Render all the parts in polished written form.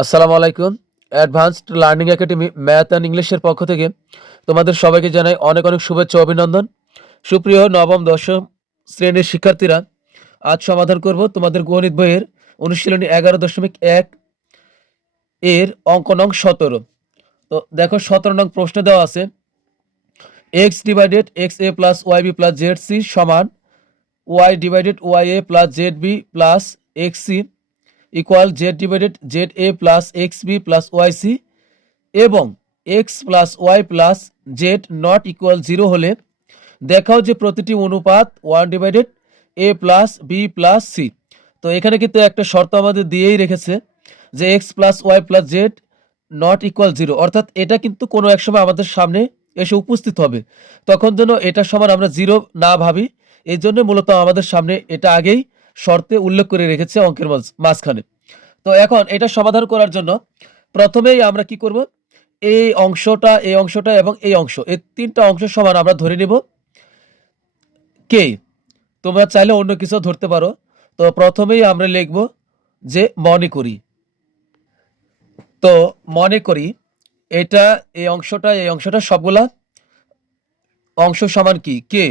আসসালামু আলাইকুম। Advanced learning academy math and ইংলিশের পক্ষ থেকে তোমাদের সবাইকে জানাই অনেক অনেক শুভেচ্ছা ও অভিনন্দন। সুপ্রিয় নবম দশম শ্রেণীর শিক্ষার্থীরা, আজ সমাধান করব তোমাদের গণিত বইয়ের অনুশীলনী 11.1 এর অঙ্ক নং 17। তো দেখো 17 নং প্রশ্ন দেওয়া আছে, X divided X A plus Y B plus Z C সমান Y divided Y A plus Z B plus X C equal Z divided Z A plus X B plus Y C এবং X plus Y plus Z not equal 0 হলে দেখাও যে প্রতিটি অনুপাত 1/a plus B plus C. তো এখানে কিন্তু একটা শর্ত আমাদের দিয়েই রেখেছে যে x plus Y plus Z not equal 0, অর্থাৎ এটা কিন্তু কোনো এক সময় আমাদের সামনে এসে উপস্থিত হবে, তখন যেন এটা সমান আমরা 0 না ভাবি। এই জন্য মূলত আমাদের সামনে এটা আগেই শর্তে উল্লেখ করে রেখেছে অঙ্কের মাঝখানে। তো এখন এটা সমাধান করার জন্য প্রথমেই আমরা কি করব, এই অংশটা এবং এই অংশ, এই তিনটা অংশ সমান আমরা ধরে নিব কে। তোমরা চাইলে অন্য কিছু ধরতে পারো। তো প্রথমেই আমরা লিখব যে মনে করি। তো মনে করি এটা এই অংশটা সবগুলা অংশ সমান কি কে।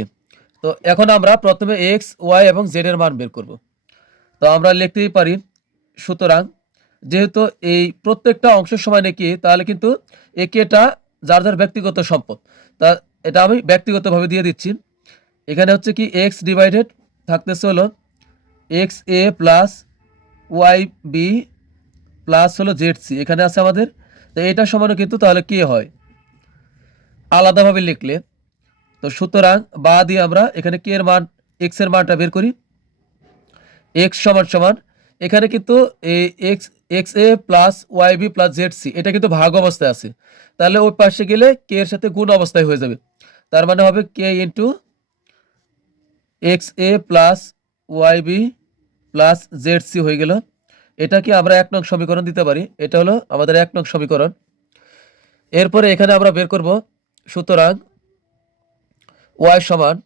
তো এখন আমরা প্রথমে এক্স ওয়াই এবং জেড এর মান বের করব। তো আমরা লিখতেই পারি, সুতরাং যেহেতু এই প্রত্যেকটা অংশ সমান কে, তাহলে কিন্তু একেটা যার যার ব্যক্তিগত সম্পদ, তা এটা আমি ব্যক্তিগতভাবে দিয়ে দিচ্ছি। এখানে হচ্ছে কি এক্স ডিভাইডেড থাকতেছে হলো x A plus Y B plus হলো জেড সি, এখানে আছে আমাদের। তো এটা সমানও কিন্তু তাহলে কে হয় আলাদাভাবে লিখলে। তো সুতরাং বা দিয়ে আমরা এখানে কে এর মান, এক্স এর মানটা বের করি। এক্স সমান সমান এখানে কিন্তু X X A plus Y B plus Z C এটা কিন্তু ভাগ অবস্থায় আছে, তাহলে ওই পাশে গেলে কে এর সাথে গুণ অবস্থায় হয়ে যাবে। তার মানে হবে K into X A plus Y B plus Z C হয়ে গেল। এটাকে আমরা 1 নং সমীকরণ দিতে পারি, এটা হলো আমাদের 1 নং সমীকরণ। এরপরে এখানে আমরা বের করব, সুতরাং ওয়াই সমান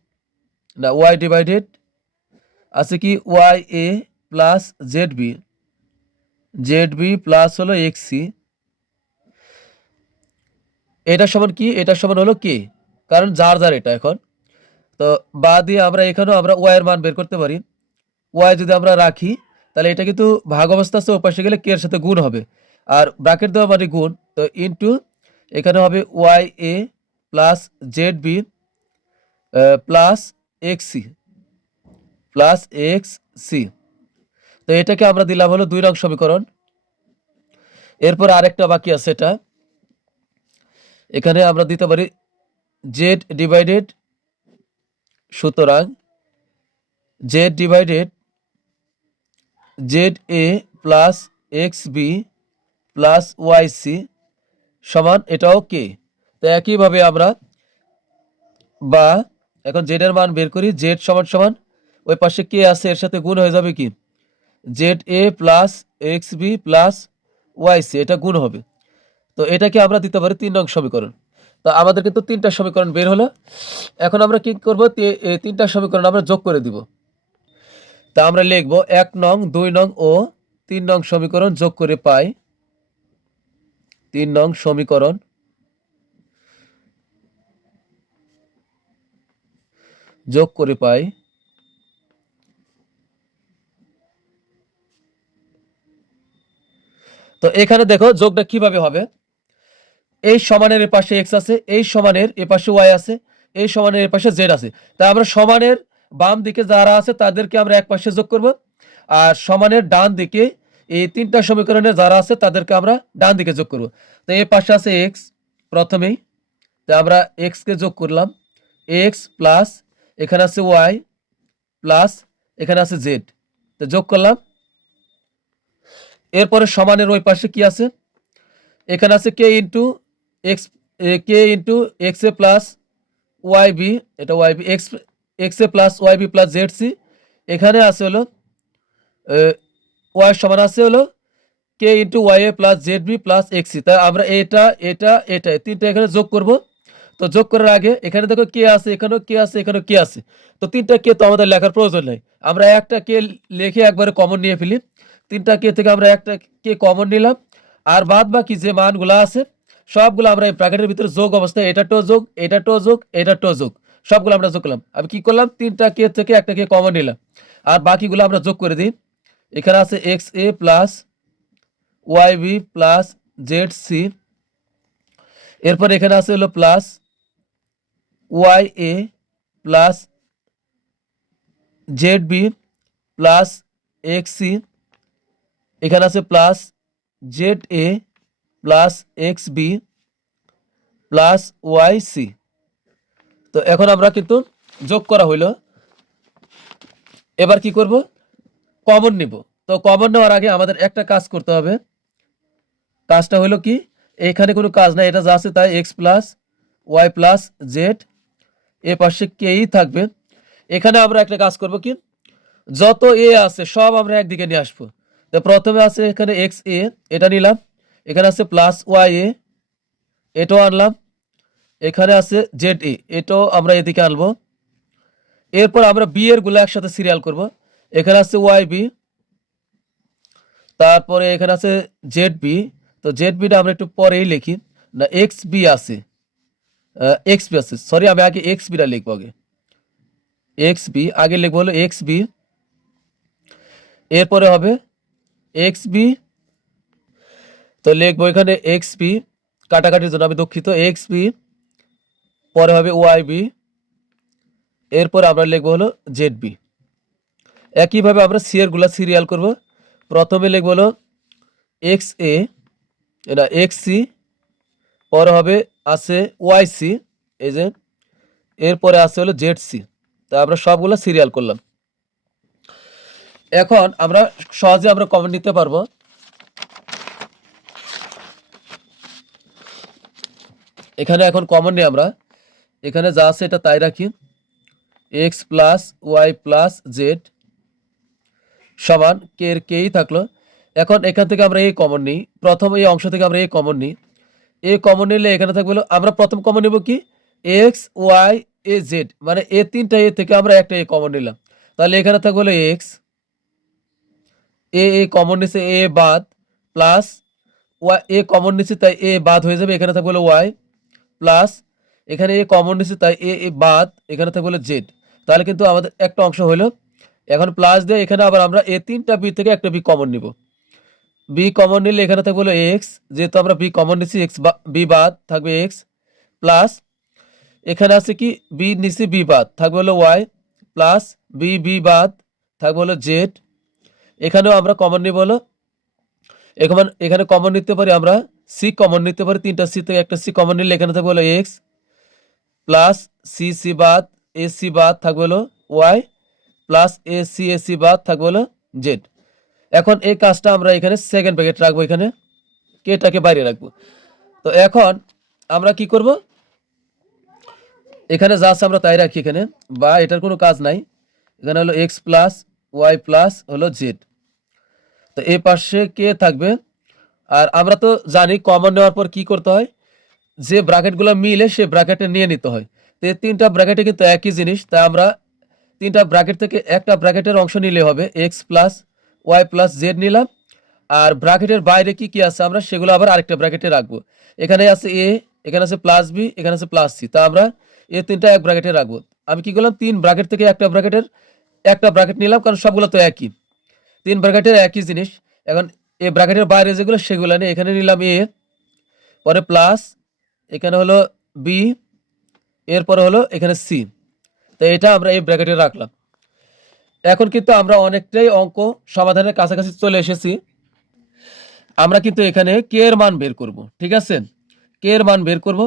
না ওয়াই ডিভাইডেড আছে কি Y A plus Z B plus হলো এক্স সি, এটা সমান কি, এটা সমান হলো কে, কারণ যার যার এটা এখন। তো বা দিয়ে আমরা এখানেও আমরা ওয়াই এর মান বের করতে পারি। ওয়াই যদি আমরা রাখি তাহলে এটা কিন্তু ভাগ অবস্থা আছে, ওপাশে গেলে কে এর সাথে গুণ হবে, আর ব্র্যাকেট দেওয়া মানে গুণ। তো ইনটু এখানে হবে Y A plus Z B plus X C. তো এটাকে আমরা দিলাম হলো 2 নং সমীকরণ। এরপর আরেকটা বাকি আছে, এটা এখানে আমরা দিতে পারি জেড ডিভাইডেড, সুতরাং Z divided Z A plus X B plus Y C সমান এটাও কে। তো একইভাবে আমরা বা এখন জেড এর মান বের করি, জেড সমান সমান ওই পাশে কে আছে এর সাথে গুণ হয়ে যাবে কি Z A plus X B plus Y C, এটা গুণ হবে। তো এটাকে আমরা দিতে পারি 3 নং সমীকরণ। তো আমাদের কিন্তু 3টা সমীকরণ বের হলো। এখন আমরা কি করব, 3টা সমীকরণ আমরা যোগ করে দিব। তা আমরা লিখব 1 নং 2 নং ও 3 নং সমীকরণ যোগ করে পাই 3 নং সমীকরণ যোগ করে পাই। তো এখানে দেখো যোগটা কিভাবে হবে, এই সমানের এর পাশে এক্স আছে, এই সমানের এ পাশে ওয়াই আছে, এই সমানের এ পাশে জেড আছে। তাই আমরা সমানের বাম দিকে যারা আছে তাদেরকে আমরা এক পাশে যোগ করব, আর সমানের ডান দিকে এই 3টা সমীকরণে যারা আছে তাদেরকে আমরা ডান দিকে যোগ করব। তো এই পাশে আছে এক্স প্রথমেই, তো আমরা এক্স কে যোগ করলাম, এক্স প্লাস এখানে আছে ওয়াই প্লাস এখানে আছে জেড, তো যোগ করলাম। এরপরে সমানের ওই পাশে কি আছে, এখানে আছে K into X, K into X A plus Y B, এটা Y B X A plus Y B plus Z C. এখানে আছে হলো ওয়াই সমান আছে হলো K into Y A plus Z B plus X C. তাই আমরা এটা তিনটা এখানে যোগ করব। তো যোগ করার আগে এখানে দেখো কে আছে, এখানেও কে আছে, এখানেও কে আছে। তো 3টা কে তো আমাদের লেখার প্রয়োজন নেই, আমরা একটা কে লিখে একবারে কমন নিয়ে ফেলি। 3টা কে থেকে আমরা একটা কে কমন নিলাম, আর বাদ বাকি যে মানগুলো আছে সবগুলো আমরা এই ব্র্যাকেটের ভিতরে যোগ অবস্থায় এটাটাও যোগ, এটাটাও যোগ, এটাটাও যোগ, সবগুলো আমরা যোগ করলাম। আমি কি করলাম, 3টা কে থেকে একটা কে কমন নিলাম, আর বাকিগুলো আমরা যোগ করে দিই। এখানে আছে X A plus Y B plus Z C, এরপর এখানে আছে হলো plus Y A plus Z B plus X C, এখানে আছে plus Z A plus X B plus Y C. তো এখন আমরা কিন্তু যোগ করা হইলো, এবার কি করব, কমন নিব। তো কমন নেওয়ার আগে আমাদের একটা কাজ করতে হবে, কাজটা হলো কি, এখানে কোনো কাজ নাই, এটা যা আছে তাই X plus Y plus Z, এ পাশে কেই থাকবে। এখানে আমরা একটা কাজ করব কি, যত এ আছে সব আমরা একদিকে নিয়ে আসবো। তো প্রথমে আছে এখানে এক্স এ, এটা নিলাম, এখানে আছে প্লাস ওয়াই এ, এটাও আনলাম, এখানে আছে জেড এ, এটাও আমরা এদিকে আনবো। এরপর আমরা বি এর গুলো একসাথে সিরিয়াল করব। এখানে আছে ওয়াই বি, তারপরে এখানে আছে জেড বি, তো জেড বিটা আমরা একটু পরেই লিখি, না এক্স বি আছে, এক্স বি আছে, সরি আমি আগে এক্স বিটা লিখবো, আগে এক্স বি আগে লিখবো হলো এক্স বি, এরপরে হবে এক্স বি, তো লিখবো এখানে এক্স বি, কাটাকাটির জন্য আমি দুঃখিত, এক্স বি, পরে হবে ওয়াই বি, এরপরে আমরা লিখবো হলো জেড বি। একইভাবে আমরা সি এর গুলা সিরিয়াল করব। প্রথমে লিখবো হলো এক্স এ, এটা এক্স সি, পরে হবে আছে ওয়াই সি, এই যে, এরপরে আছে হলো জেড সি। তা আমরা সবগুলো সিরিয়াল করলাম। এখন আমরা সহজে আমরা কমন নিতে পারবো। এখানে এখন কমন নিই আমরা, এখানে যা আছে এটা তাই রাখি, X plus Y plus Z সমান কে এর কেই থাকলো। এখন এখান থেকে আমরা এই কমন নিই, প্রথম এই অংশ থেকে আমরা এই কমন নিই, এ কমন নিলে এখানে থাকবে হলো, আমরা প্রথম কমন নেব কি, এক্স ওয়াই এ জেড, মানে এ তিনটা এ থেকে আমরা একটা এ কমন নিলাম, তাহলে এখানে থাকবে হলো এক্স, এ কমন নিচ্ছে এ বাদ, প্লাস ওয়াই এ কমন নিচ্ছে তাই এ বাদ হয়ে যাবে, এখানে থাকবে হলো ওয়াই, প্লাস এখানে এ কমন নিচ্ছে তাই এ বাদ, এখানে থাকবে হলো জেড। তাহলে কিন্তু আমাদের একটা অংশ হলো। এখন প্লাস দিয়ে এখানে আবার আমরা এ তিনটা বি থেকে একটা বি কমন নিব, বি কমন নিলে এখানে থাকবে হলো এক্স, যেহেতু আমরা বি কমন নিচ্ছি এক্স বি বাদ থাকবে এক্স, প্লাস এখানে আছে কি বি নিচে বি বাদ থাকবে হলো ওয়াই, প্লাস বি বি বাদ থাকবে হলো জেড। এখানেও আমরা কমন নিব হলো, এখানে কমন নিতে পারি আমরা সি কমন নিতে পারি, তিনটা সি থেকে একটা সি কমন নিলে এখানে থাকবে হলো এক্স, প্লাস সি সি বাদ এ সি বাদ থাকবে হলো ওয়াই, প্লাস এ সি বাদ থাকবে হলো জেড। এখন এই কাজটা আমরা এখানে সেকেন্ড ব্র্যাকেট রাখবো, এখানে কেটাকে বাইরে রাখবো। তো এখন আমরা কি করব, এখানে যা আছে আমরা তাই রাখি এখানে, বা এটার কোনো কাজ নাই, এখানে হলো এক্স প্লাস ওয়াই প্লাস হলো জেড, তো এই পাশে কে থাকবে। আর আমরা তো জানি কমন নেওয়ার পর কি করতে হয়, যে ব্র্যাকেটগুলো মিলে সে ব্র্যাকেটে নিয়ে নিতে হয়। তো এই তিনটা ব্র্যাকেটে কিন্তু একই জিনিস, তাই আমরা তিনটা ব্র্যাকেট থেকে একটা ব্র্যাকেটের অংশ নিলে হবে x plus Y plus z নিলাম, আর ব্র্যাকেটের বাইরে কি কি আছে আমরা সেগুলো আবার আরেকটা ব্র্যাকেটে রাখবো। এখানে আছে এ, এখানে আছে প্লাস বি, এখানে আছে প্লাস সি, তা আমরা এই তিনটা এক ব্র্যাকেটে রাখবো। আমি কি করলাম, তিন ব্র্যাকেট থেকে একটা ব্র্যাকেট নিলাম, কারণ সবগুলো তো একই, তিন ব্র্যাকেটের একই জিনিস। এখন এই ব্র্যাকেটের বাইরে যেগুলো সেগুলো নিয়ে এখানে নিলাম এ, পরে প্লাস এখানে হলো বি, এরপরে হলো এখানে সি, তো এটা আমরা এই ব্র্যাকেটে রাখলাম। এখন কিন্তু আমরা অনেকটাই অঙ্ক সমাধানের কাছাকাছি চলে এসেছি। আমরা কিন্তু এখানে কে এর মান বের করব, ঠিক আছে, কে এর মান বের করব,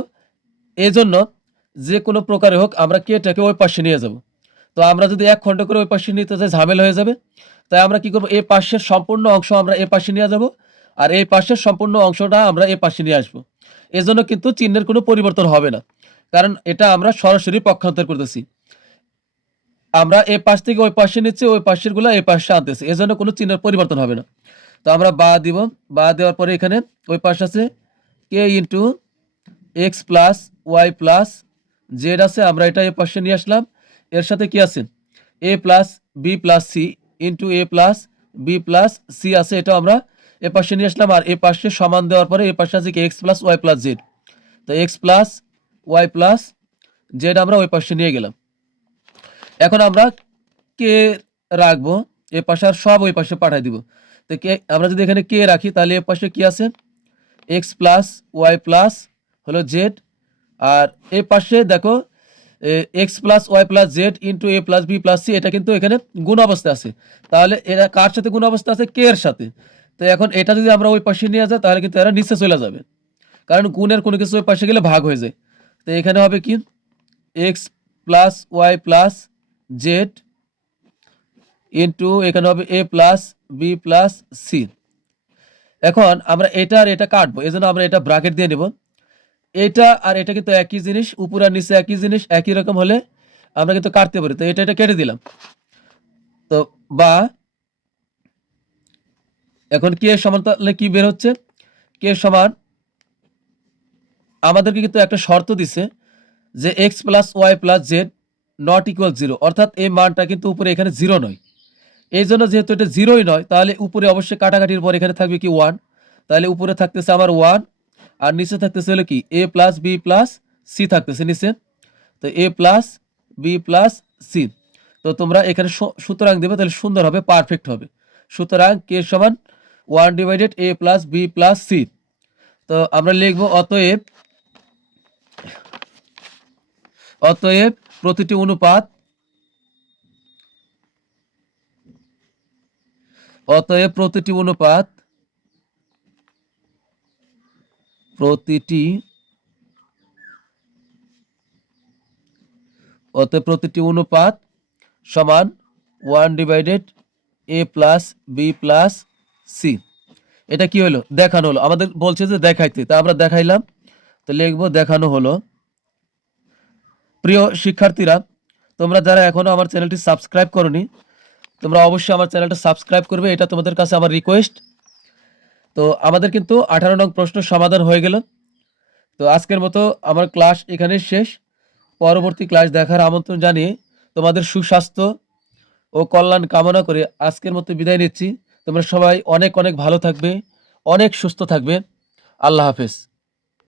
এই জন্য যে কোনো প্রকারে হোক আমরা কেটাকে ওই পাশে নিয়ে যাব। তো আমরা যদি এক খণ্ড করে ওই পাশে নিতে যাই ঝামেলা হয়ে যাবে, তাই আমরা কি করব, এই পাশের সম্পূর্ণ অংশ আমরা এই পাশে নিয়ে যাব, আর এই পাশের সম্পূর্ণ অংশটা আমরা এই পাশে নিয়ে আসবো। এজন্য কিন্তু চিহ্নের কোনো পরিবর্তন হবে না, কারণ এটা আমরা সরাসরি পক্ষান্তর করতেছি, আমরা এই পাশ থেকে ওই পাশে নিচ্ছি, ওই পাশের গুলো এই পাশে আনতেছি, এজন্য কোনো চিহ্নের পরিবর্তন হবে না। তো আমরা বা দিব, বা দেওয়ার পরে এখানে ওই পাশে আছে K into X plus Y plus Z আছে, আমরা এটা এই পাশে নিয়ে আসলাম। এর সাথে কি আছে A plus B plus C into A plus B plus C আছে, এটা আমরা এ পাশে নিয়ে আসলাম, আর এ পাশে সমান দেওয়ার পরে এ পাশে আছে কি x plus Y plus Z. তো X plus Y plus Z আমরা ওই পাশে নিয়ে গেলাম। এখন আমরা কে রাখবো, এ পাশে আর সব ওই পাশে পাঠাই দিব। তো কে আমরা যদি এখানে কে রাখি তাহলে এ পাশে কি আছে, এক্স প্লাস ওয়াই প্লাস হলো জেড, আর এ পাশে দেখো X plus Y plus Z into A plus B plus C, এটা কিন্তু এখানে গুণ অবস্থা আছে। তাহলে এরা কার সাথে গুণ অবস্থা আছে, কে এর সাথে। তো এখন এটা যদি আমরা ওই পাশে নিয়ে যাই তাহলে কিন্তু এরা নিচে চলে যাবে, কারণ গুণের কোনো কিছু ওই পাশে গেলে ভাগ হয়ে যায়। তো এখানে হবে কি x plus Y plus Z into এখানে হবে a plus B plus c. এখন আমরা এটা আর এটা কাটবো, এই জন্য আমরা এটা ব্র্যাকেট দিয়ে নেব। এটা আর এটা কিন্তু একই জিনিস, উপর আর নিচে একই জিনিস, একই রকম হলে আমরা কিন্তু কাটতে পারি। তো এটা এটা কেটে দিলাম। তো বা এখন কে সমান তাহলে কি বের হচ্ছে, কে সমান আমাদেরকে কিন্তু একটা শর্ত দিছে যে x plus Y plus Z not equal zero, অর্থাৎ এই মানটা কিন্তু উপরে এখানে জিরো নয়। এই জন্য যেহেতু এটা জিরোই নয় তাহলে উপরে অবশ্যই কাটাকাটির পর এখানে থাকবে কি ওয়ান। তাহলে উপরে থাকতেছে আমার ওয়ান, আর নিচে থাকতেছে হলো কি এ প্লাস বি প্লাস সি থাকতেছে নিচে। তো এ প্লাস বি প্লাস সি। তো তোমরা এখানে সুতরাং দেবে, তাহলে সুন্দর হবে, পারফেক্ট হবে। সুতরাং কে সমান ওয়ান ডিভাইডেড এ প্লাস বি প্লাস সি। তো আমরা লিখবো অতএব অতএব প্রতিটি অনুপাত অতএব প্রতিটি অনুপাত প্রতিটি অতএব প্রতিটি অনুপাত সমান ওয়ান ডিভাইডেড এ প্লাস বি প্লাস সি। এটা কি হলো, দেখানো হলো। আমাদের বলছে যে দেখাইতে, তা আমরা দেখাইলাম। তো লিখবো দেখানো হলো। প্রিয় শিক্ষার্থীরা, তোমরা যারা এখনো আমার চ্যানেলটি সাবস্ক্রাইব করনি, তোমরা অবশ্যই আমার চ্যানেলটা সাবস্ক্রাইব করবে, এটা তোমাদের কাছে আমার রিকোয়েস্ট। তো আমাদের কিন্তু 18 নং প্রশ্ন সমাধান হয়ে গেল। তো আজকের মতো আমার ক্লাস এখানে শেষ। পরবর্তী ক্লাস দেখার আমন্ত্রণ জানিয়ে তোমাদের সুস্বাস্থ্য ও কল্যাণ কামনা করে আজকের মতো বিদায় নিচ্ছি। তোমরা সবাই অনেক অনেক ভালো থাকবে, অনেক সুস্থ থাকবে। আল্লাহ হাফেজ।